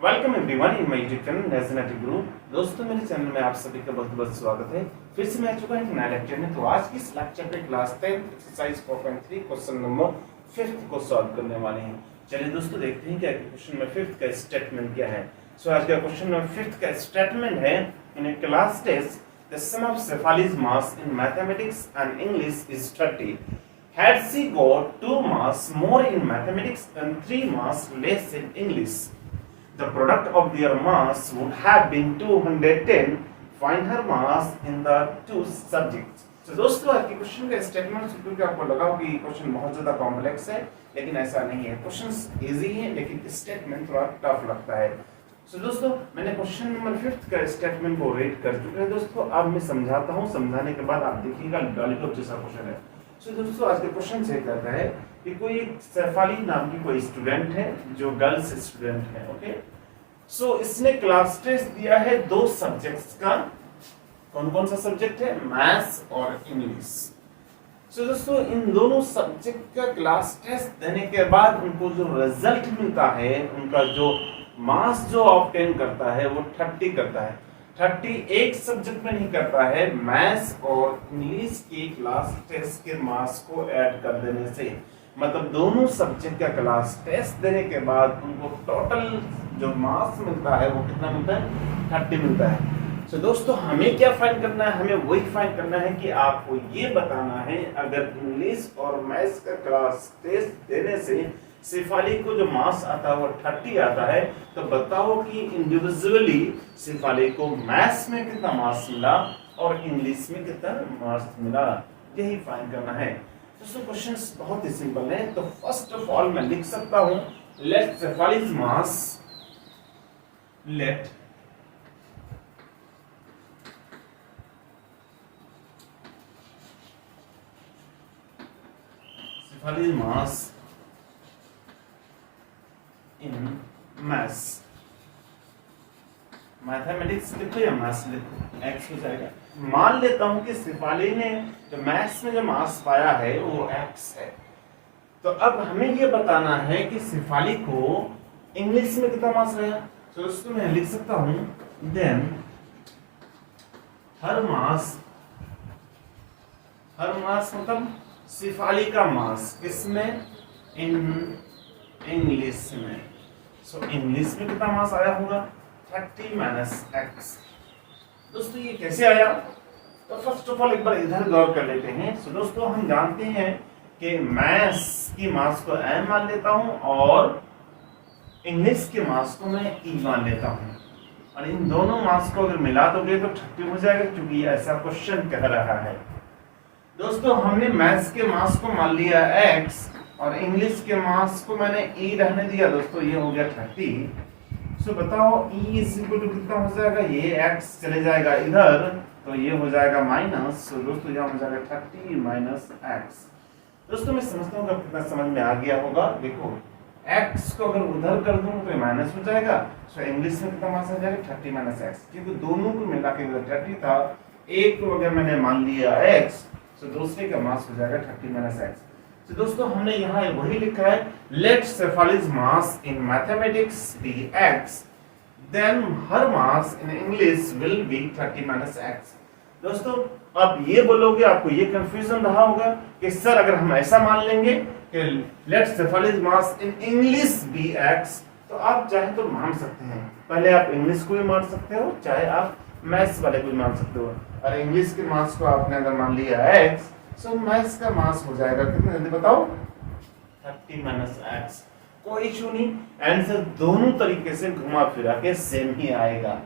Welcome everyone in my YouTube channel national गुरु। दोस्तों मेरे channel में आप सभी का बहुत बहुत स्वागत है। फिर से मैं आ चुका हूं नया लेक्चर में। तो आज की इस लेक्चर पे क्लास 10 एक्सरसाइज 4.3 क्वेश्चन नंबर 5 को सॉल्व करने वाले हैं। चलिए दोस्तों देखते हैं कि क्वेश्चन नंबर 5 का स्टेटमेंट क्या है। सो आज का क्वेश्चन नंबर 5 का स्टेटमेंट है, in a class test the sum of Shefali's marks in mathematics and English is 30. Had she got 2 marks more in mathematics and 3 marks less in English, the product of their marks would have been 210. Find her marks in the two subjects. तो दोस्तों आज के question का statement सुन के आपको लगा कि question बहुत ज्यादा कॉम्प्लेक्स है, लेकिन ऐसा नहीं है। क्वेश्चन इजी है लेकिन स्टेटमेंट थोड़ा टफ लगता है। सो दोस्तों मैंने क्वेश्चन नंबर 5 का स्टेटमेंट को रीड कर चुके हैं दोस्तों। अब मैं समझाता हूँ, समझाने के बाद आप देखिएगा लॉलीपॉप जैसा क्वेश्चन है। सो दोस्तों आज का क्वेश्चन से कहता है कि कोई एक शेफाली नाम की कोई स्टूडेंट है जो गर्ल्स स्टूडेंट है। ओके, सो इसने क्लास टेस्ट दिया है 2 सब्जेक्ट्स का। कौन कौन सा सब्जेक्ट है? मैथ्स और इंग्लिश। सो दोस्तों इन दोनों सब्जेक्ट का क्लास टेस्ट देने के बाद उनको जो रिजल्ट मिलता है, उनका जो मार्क्स जो ऑब्टेन करता है वो 30 करता है। 30 एक सब्जेक्ट में नहीं करता है, मैथ्स और इंग्लिश के क्लास टेस्ट के मार्क्स को ऐड कर देने से। मतलब दोनों सब्जेक्ट का क्लास टेस्ट देने के बाद उनको टोटल जो मार्क्स मिलता है वो कितना मिलता है? 30 मिलता है। सो दोस्तों हमें क्या फाइंड करना है? हमें वही फाइंड करना है कि आपको ये बताना है अगर इंग्लिश और मैथ्स का क्लास टेस्ट देने से शेफाली को जो मार्क्स आता है वो 30 आता है, तो बताओ कि इंडिविजुअली शेफाली को मैथ्स में कितना मार्क्स मिला और इंग्लिश में कितना मार्क्स मिला, यही फाइंड करना है। दोस्तों क्वेश्चंस बहुत ही सिंपल है। तो फर्स्ट ऑफ ऑल मैं लिख सकता हूं let Shefali's marks, let Shefali's marks in maths, mathematics लिखो या मैथ्स लिखो, एक्स हो जाएगा। मान लेता हूं कि शेफाली ने जो मैथ्स में जो मार्क्स पाया है वो एक्स है। तो अब हमें ये बताना है कि शेफाली को इंग्लिश में कितना मार्क्स आया। तो उसको मैं लिख सकता हूं देन हर मार्क्स मतलब शेफाली का मार्क्स किसमें? इन इंग्लिश में। सो इंग्लिश में कितना मार्क्स आया होगा? 30 माइनस एक्स। दोस्तों ये कैसे आया? तो फर्स्ट ऑफ ऑल एक बार इधर गौर कर लेते हैं। सो दोस्तों हम जानते हैं कि मैथ्स की मार्क्स को m मान लेता हूं और इंग्लिश के मार्क्स को मैं e मान लेता हूं, और इन दोनों मार्क्स को अगर मिला दोगे तो 30 हो जाएगा, क्योंकि ऐसा क्वेश्चन कह रहा है। दोस्तों हमने मैथ्स के मार्क्स को मान लिया x और इंग्लिश के मार्क्स को मैंने e रहने दिया। दोस्तों ये हो गया 30। सो बताओ e इज इक्वल टू कितना हो जाएगा? ये x चले जाएगा इधर तो ये हो जाएगा माइनस। सो दोस्तों यहाँ हो जाएगा 30 माइनस x। दोस्तों मैं समझता हूँ कि कितना समझ में आ गया होगा। देखो x को अगर उधर कर दूं तो माइनस हो जाएगा। सो इंग्लिश में कितना माइनस आ जाएगा? 30 माइनस x, क्योंकि दोनों को मिला के 30 था। एक को अगर मैंने मान लिया x तो दूसरे का मार्क्स हो जाएगा 30 माइनस x। तो दोस्तों हमने यहाँ वही लिखा है let Shefali's marks in mathematics be x, then her marks in English will be 30 minus x। दोस्तों अब ये बोलोगे, आपको ये कंफ्यूजन रहा होगा कि सर अगर हम ऐसा मान लेंगे कि let Shefali's marks in English be x, तो आप चाहे तो मान सकते हैं। पहले आप इंग्लिश को भी मान सकते हो, चाहे आप मैथ्स वाले को भी मान सकते हो। और इंग्लिश के मार्क्स को आपने अगर मान लिया x, सो मैथ्स का मार्क्स हो जाएगा कितना जल्दी बताओ? 30 माइनस x। कोई इशू नहीं, आंसर दोनों तरीके से घुमा फिरा के सेम ही आएगा।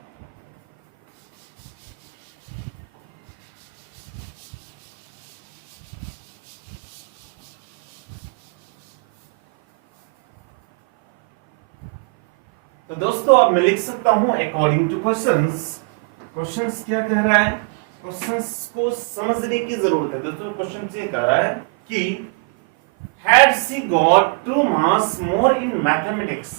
तो दोस्तों अब मैं लिख सकता हूं अकॉर्डिंग टू क्वेश्चंस। क्वेश्चंस क्या कह रहा है? क्वेश्चंस को समझने की जरूरत है। दोस्तों क्वेश्चन ये कह रहा है कि had she got 2 marks more in mathematics,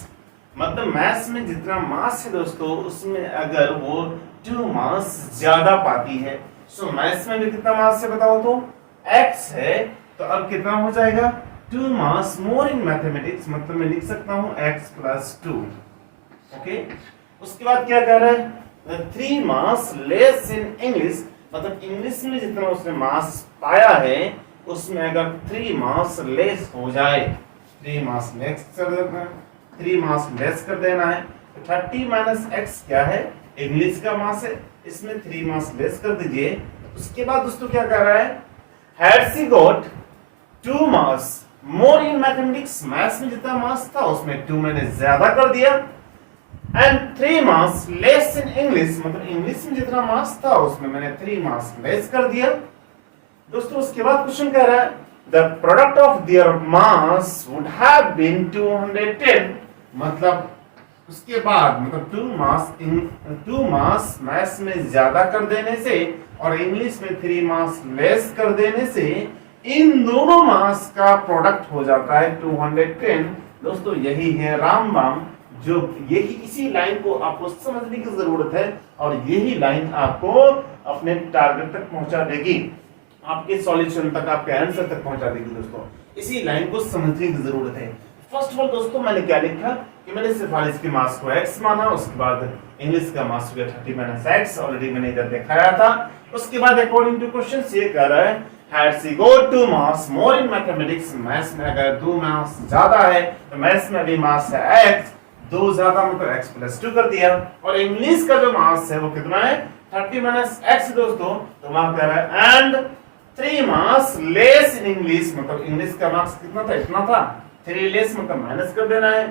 मतलब मैथ्स में जितना मार्क्स है दोस्तों उसमें अगर वो 2 मार्क्स ज्यादा पाती है। सो मैथ्स में भी कितना मार्क्स है बताओ तो? x है, तो अब कितना हो जाएगा? 2 marks more in mathematics, मतलब मैं लिख सकता हूं x plus 2। ओके। उसके बाद क्या कह रहा है, 3 मार्क्स लेस इन इंग्लिश, मतलब इंग्लिश में जितना उसने मार्क्स पाया है उसमें अगर 3 मार्क्स लेस हो जाए, 3 मार्क्स लेस कर देना है, 3 मार्क्स लेस कर देना है। तो 30 माइनस एक्स क्या है, इंग्लिश का मार्क्स है, इसमें 3 मार्क्स लेस कर दीजिए। उसके बाद दोस्तों क्या कर रहा है, had she got 2 marks more in mathematics, maths में जितना मार्क्स था उसमें 2 मैंने ज्यादा कर दिया, and 3 marks less in English, मतलब इंग्लिश में जितना मार्क्स था उसमें मैंने 3 मार्क्स लेस कर दिया। दोस्तों उसके बाद क्वेश्चन कह रहा है the product of their marks would have been 210, मतलब उसके बाद मतलब 2 मार्क्स मैथ्स में ज्यादा कर देने से और इंग्लिश में 3 मार्क्स लेस कर देने से इन दोनों मार्क्स का प्रोडक्ट हो जाता है 210। दोस्तों यही है रामबाण, जो यही इसी लाइन को आपको समझने की जरूरत है और यही लाइन आपको अपने टारगेट तक पहुंचा देगी, आपके सॉल्यूशन तक, आपके आंसर तक पहुंचा देगी। दोस्तों इसी लाइन को समझने की जरूरत है। फर्स्ट ऑफ ऑल दोस्तों मैंने क्या लिखा कि मैंने सिर्फ इंग्लिश के मार्क्स को x माना, उसके बाद इंग्लिश का मार्क्स हो गया 30 माइनस x, ऑलरेडी मैंने इधर दिखाया था। उसके बाद अकॉर्डिंग टू क्वेश्चन ये कह रहा है had she got 2 marks more in mathematics, maths में अगर 2 मार्क्स ज्यादा है तो मैथ्स में भी मार्क्स है x, 2 ज्यादा मतलब x प्लस 2 कर दिया, और इंग्लिश का जो मार्क्स है वो कितना है 30 माइनस x। दोस्तों तो वहां कह रहा है and 3 marks less in English, मतलब इंग्लिश का मार्क्स कितना था, इतना था, 3 लेस मतलब माइनस कर देना है।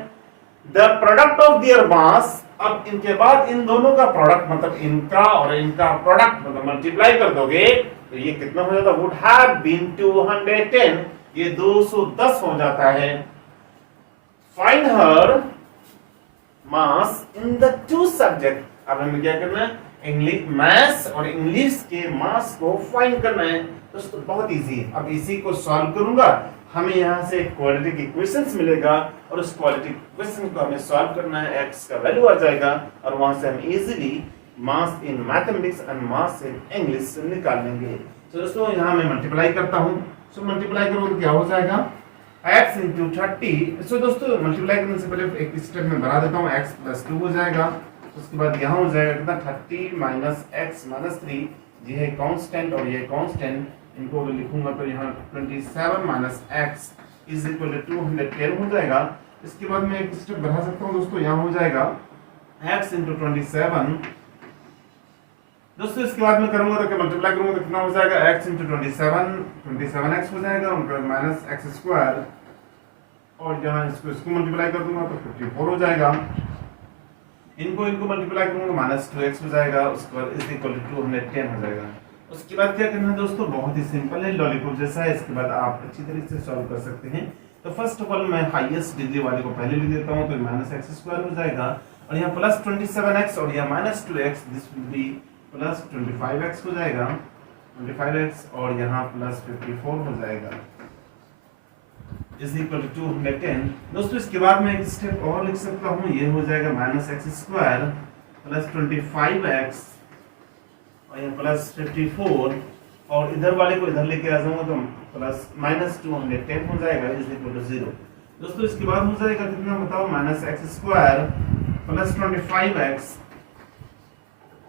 The product of their marks, अब इनके बाद इन दोनों का प्रोडक्ट मतलब इनका और इनका प्रोडक्ट मतलब मल्टीप्लाई कर दोगे तो ये कितना हो जाता है, वुड हैव बीन 210, ये 210 हो जाता है। Find her marks in the 2 subject, अब हमें क्या करना है, इंग्लिश मैथ्स और इंग्लिश के मार्क्स को फाइंड करना है। दोस्तों बहुत इजी है, अब इसी को सॉल्व करूंगा, हमें यहाँ से क्वाड्रेटिक इक्वेशंस मिलेगा और उस क्वाड्रेटिक इक्वेशन को हमें सॉल्व करना है, x का वैल्यू आ जाएगा और वहां से हम easily marks in mathematics and marks in English निकाल लेंगे। तो दोस्तों यहाँ मैं मल्टीप्लाई करता हूँ, सो मल्टीप्लाई करूँ तो क्या हो जाएगा x इंटू 30। सो दोस्तों मल्टीप्लाई करने से पहले एक स्टेप में बढ़ा देता हूँ, x प्लस 2 हो जाएगा, उसके बाद यहाँ हो जाएगा कितना 30 माइनस x माइनस 3, ये है कांस्टेंट और ये कांस्टेंट, इनको अगर लिखूंगा तो यहाँ 27 minus x is equal to 210 हो जाएगा। इसके बाद मैं एक स्टेप बढ़ा सकता हूँ दोस्तों, यहाँ हो जाएगा x इंटू 27। दोस्तों इसके बाद मैं करूंगा तो मल्टीप्लाई करूंगा तो कितना हो जाएगा x इंटू 27x हो जाएगा, उनका माइनस एक्स स्क्वायर, और यहाँ इसको मल्टीप्लाई कर दूंगा तो 54 हो जाएगा, इनको मल्टीप्लाई करूंगा माइनस 2x हो जाएगा, उसके बाद इज इक्वल टू 210 हो जाएगा। उसके बाद क्या करना है दोस्तों, बहुत ही सिंपल है, लॉलीपॉप जैसा है, इसके बाद आप अच्छी तरीके से सॉल्व कर सकते हैं। तो फर्स्ट ऑफ ऑल मैं हाईएस्ट डिग्री वाले को पहले लिख देता हूं, तो माइनस एक्स स्क्वायर हो जाएगा और यहाँ प्लस 27x और यहाँ minus 2x, this will be plus 25x हो जाएगा, 25x और यहाँ प्लस 54 हो जाएगा, इज इक्वल टू 210। दोस्तों इसके बाद मैं एक स्टेप और लिख सकता हूँ, ये हो जाएगा minus x square plus 25x और यहाँ प्लस 54, और इधर वाले को इधर लेके आ जाऊंगा तो प्लस माइनस 210 हो जाएगा, इज इक्वल टू 0। दोस्तों इसके बाद हो जाएगा कितना बताओ, minus x square plus 25x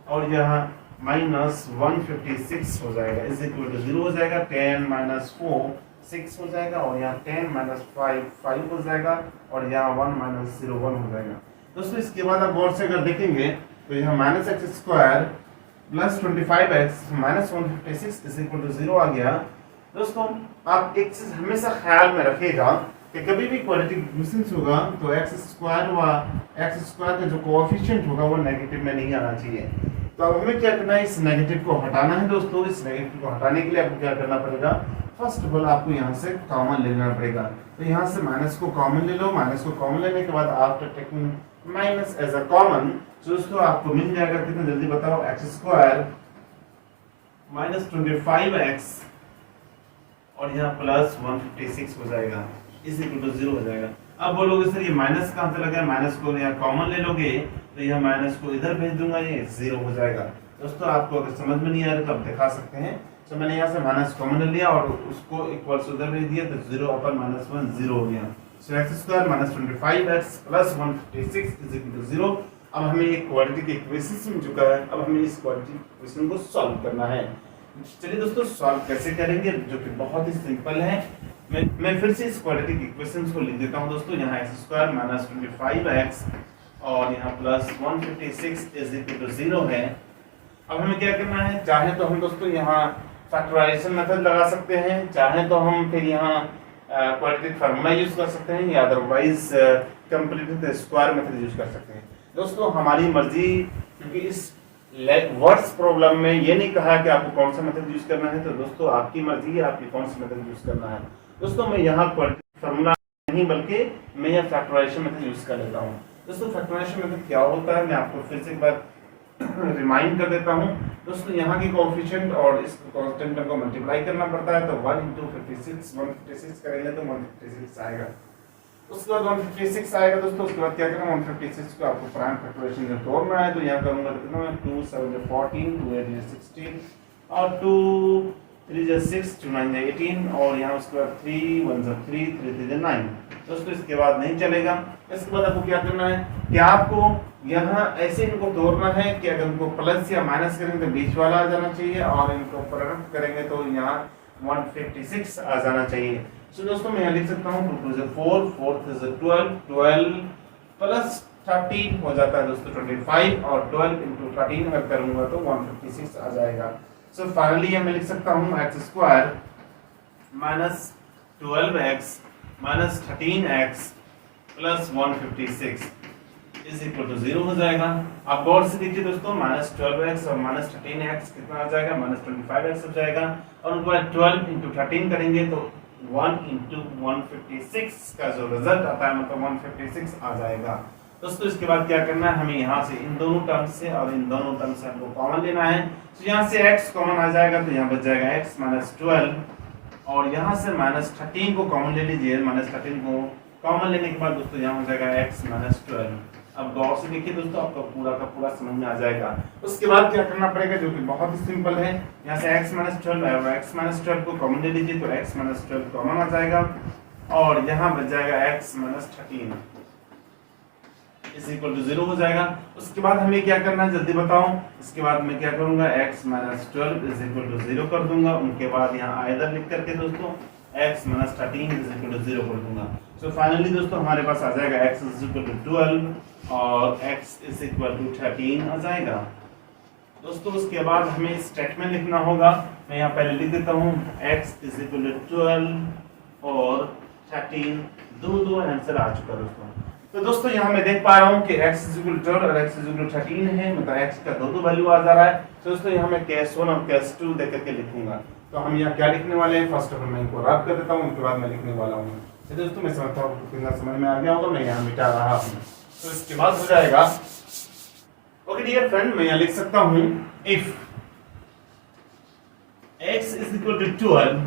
और यहाँ माइनस 156 हो जाएगा, इज इक्वल टू 0 हो जाएगा, 10 माइनस 4 6 हो जाएगा और यहाँ 10 माइनस 5 हो जाएगा और यहाँ 1 माइनस 0 1 हो जाएगा। दोस्तों इसके बाद आप गौर से अगर देखेंगे तो यहाँ minus x square plus 25x minus 156 is equal to 0 आ गया। दोस्तों आप एक चीज हमेशा ख्याल में रखिएगा कि कभी भी क्वाड्रेटिक इक्वेशंस होगा तो एक्स स्क्वायर का जो कोएफिशिएंट होगा वो नेगेटिव में नहीं आना चाहिए। तो अब हमें क्या करना है, इस नेगेटिव को हटाना है। दोस्तों इस नेगेटिव को हटाने के लिए आपको क्या करना पड़ेगा, फर्स्ट ऑफ ऑल आपको यहाँ से कॉमन ले लेना पड़ेगा। तो यहाँ से माइनस को कॉमन ले लो, माइनस को कॉमन लेने के बाद after taking minus as a common, दोस्तों आपको मिल जाएगा कितना, जल्दी बताओ, एक्स स्क्वायर माइनस 25x और यहाँ प्लस 156 हो जाएगा, इज इक्वल टू 0 हो जाएगा। अब बोलोगे सर ये माइनस कहाँ से लगा, माइनस को यहाँ कॉमन ले लोगे तो यह माइनस को इधर भेज दूंगा, ये 0 हो जाएगा। दोस्तों आपको अगर समझ में नहीं आ रहा तो आप दिखा सकते हैं। तो मैंने यहाँ से माइनस कॉमन ले लिया और उसको इक्वल्स उधर भेज दिया तो 0 अपन -1 0 हो गया। So x square minus 25x plus 156 is equal to 0। अब हमें एक क्वाड्रेटिक इक्वेशन मिल चुका है, अब हमें इस क्वाड्रेटिक इक्वेशन को सॉल्व करना है। चलिए दोस्तों सॉल्व कैसे करेंगे, जो कि बहुत ही सिंपल है। मैं फिर से इस क्वाड्रेटिक इक्वेशन को लिख देता हूं दोस्तों। यहाँ एक्स स्क्वायर माइनस 25x और यहाँ प्लस 156 इज इक्वल टू 0 है। अब हमें क्या करना है, चाहे तो हम दोस्तों यहाँ फैक्टराइजेशन मेथड लगा सकते हैं, चाहे तो हम फिर यहाँ क्वाड्रेटिक फार्मूला यूज कर सकते हैं, या otherwise complete square method use कर सकते हैं। दोस्तों हमारी मर्जी, क्योंकि इस वर्ड्स प्रॉब्लम में ये नहीं कहा कि आपको कौन सा मेथड यूज करना है, तो दोस्तों आपकी मर्जी है आपकी कौन सा मेथड यूज करना है। दोस्तों मैं यहाँ क्वाड्रेटिक फार्मूला नहीं बल्कि मैं यहाँ फैक्टराइजेशन मेथड यूज कर लेता हूँ। दोस्तों फैक्टराइजेशन मेथड क्या होता है मैं आपको फिर से एक बार रिमाइंड कर देता हूँ। दोस्तों यहाँ की कोएफिशिएंट और इस कांस्टेंट को मल्टीप्लाई करना पड़ता है, तो 1 × 56 156 करेंगे तो 156 आएगा। उसके बाद 156 आएगा दोस्तों। उसके बाद क्या करना, 156 को आपको प्राइम फैक्टराइजेशन में तोड़ना है, तो यहाँ करूंगा तो कितना है, 2 7 14 2 8 16 और 2 3 6 2 9 18 और यहाँ उसके बाद 3 1 3 3 3 9। दोस्तों इसके बाद नहीं चलेगा। इसके बाद आपको क्या करना है कि आपको यहाँ ऐसे इनको तोड़ना है कि अगर इनको प्लस या माइनस करेंगे तो बीच वाला आ जाना चाहिए, और इनको प्रोडक्ट करेंगे तो यहाँ 156 आ जाना चाहिए। तो दोस्तों मैं यहाँ लिख सकता हूँ 2 2 4 4 3 12 12 प्लस 13 हो जाता है दोस्तों 25, और 12 × 13 अगर करूंगा तो 156 आ जाएगा। सो फाइनली मैं लिख सकता हूँ x square minus 12x minus 13x plus 156 is equal to 0 हो जाएगा। आप गौर से देखिए दोस्तों, माइनस 12x और माइनस 13x कितना आ जाएगा, माइनस 25x हो जाएगा, और उनको 12 × 13 करेंगे तो 1 × 156 का जो रिजल्ट आता है मतलब 156 आ जाएगा। दोस्तों इसके बाद क्या करना है, हमें यहाँ से इन दोनों टर्म से और इन दोनों टर्म से हमको कॉमन लेना है। तो यहाँ से x कॉमन आ जाएगा, तो यहाँ बच जाएगा x माइनस 12, और यहाँ से माइनस 13 को कॉमन ले लीजिए। माइनस 13 को कॉमन लेने के बाद दोस्तों यहाँ हो जाएगा x माइनस 12। अब गौर से देखिए दोस्तों, आपका पूरा का पूरा समझ में आ जाएगा। उसके बाद क्या करना पड़ेगा, जो कि बहुत ही सिंपल है, यहाँ से x माइनस 12 है और x माइनस 12 को कॉमन ले लीजिए, तो x माइनस 12 कॉमन आ जाएगा, और यहाँ बच जाएगा x minus 13 is equal to 0 हो जाएगा। उसके बाद हमें क्या करना है जल्दी बताओ। इसके बाद मैं क्या करूंगा, x minus 12 is equal to 0 कर दूंगा। उनके बाद यहाँ आइदर लिख करके दोस्तों x minus 13 is equal to 0 कर दूंगा। सो फाइनली दोस्तों हमारे पास आ जाएगा x इज इक्वल टू 12 और x इज इक्वल टू 13 आ जाएगा। दोस्तों उसके बाद हमें स्टेटमेंट लिखना होगा। मैं यहाँ पहले लिख देता हूँ x इज इक्वल टू 12 और 13, दो आंसर आ चुका दोस्तों। तो दोस्तों यहाँ मैं देख पा रहा हूँ कि x इज इक्वल टू 12 और x इज इक्वल टू 13 है, मतलब x का दो वैल्यू आ जा रहा है। तो दोस्तों यहाँ मैं केस 1 और केस 2 देख करके लिखूंगा। तो हम यहाँ क्या लिखने वाले हैं, फर्स्ट ऑफ ऑल मैं इनको रब कर देता हूँ, उनके बाद मैं लिखने वाला हूँ। तो दोस्तों मैं समझता हूँ कितना समझ में आ गया होगा। मैं यहाँ मिटा रहा हूँ, तो इसके बाद हो जाएगा ओके डियर फ्रेंड, मैं यहाँ लिख सकता हूँ if x is equal to 12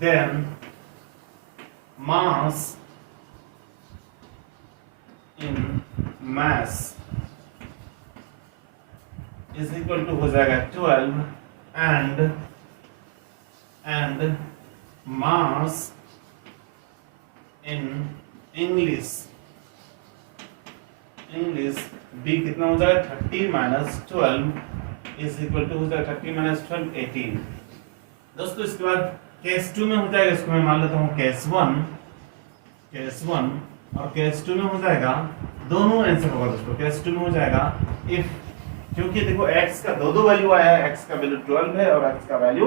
then mass in mass is equal to हो जाएगा 12 and mass in English b कितना हो जाएगा 30 माइनस 12 इज इक्वल टू हो जाएगा 30 माइनस 12 18। दोस्तों इसके बाद केस 2 में हो जाएगा, इसको मैं मान लेता हूँ केस 1 और केस 2 में हो जाएगा, दोनों आंसर होगा दोस्तों। केस 2 में हो जाएगा इफ, क्योंकि देखो x का दो वैल्यू आया है, x का वैल्यू 12 है और x का वैल्यू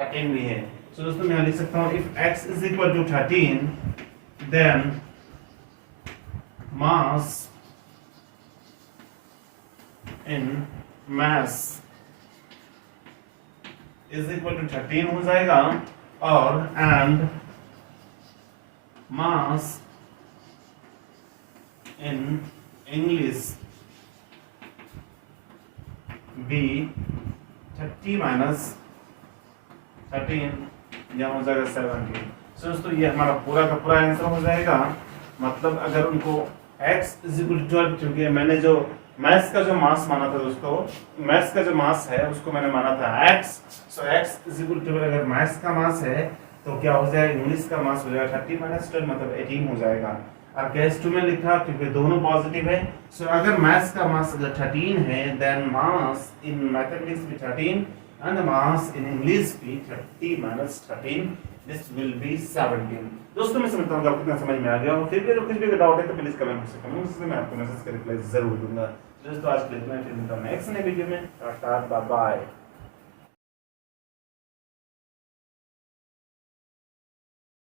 13 भी है। सो दोस्तों मैं लिख सकता हूँ if x is equal to 13 then mass in mass is equal to 13 हो जाएगा, और and mass in English b 30 minus 13 यहाँ हो जाएगा 17। सो दोस्तों ये हमारा पूरा का पूरा आंसर हो जाएगा। मतलब अगर उनको x इज इक्वल टू 12, क्योंकि मैंने जो मैथ्स का जो मास माना था दोस्तों, मैथ्स का जो मास है उसको मैंने माना था x। So x is equal to, अगर मैथ्स का मास है तो क्या हो जाएगा, इंग्लिश का मास हो जाएगा 30 माइनस 12 मतलब 18 हो जाएगा। और केस 2 में लिखा क्योंकि दोनों पॉजिटिव है। सो अगर मैथ्स का मास अगर 13 है देन मास इन मैथमेटिक्स भी 13 and the mass in English भी 30 minus 13 this will be 17। दोस्तों मैं समझता हूँ कि आपको इतना समझ में आ गया हो। फिर भी अगर कुछ भी डाउट है तो प्लीज कमेंट से मैं आपको मैसेज कर रिप्लाई जरूर दूंगा। दोस्तों आज के लिए इतना ही, फिर मिलता हूँ नेक्स्ट नए वीडियो में। Tata bye bye.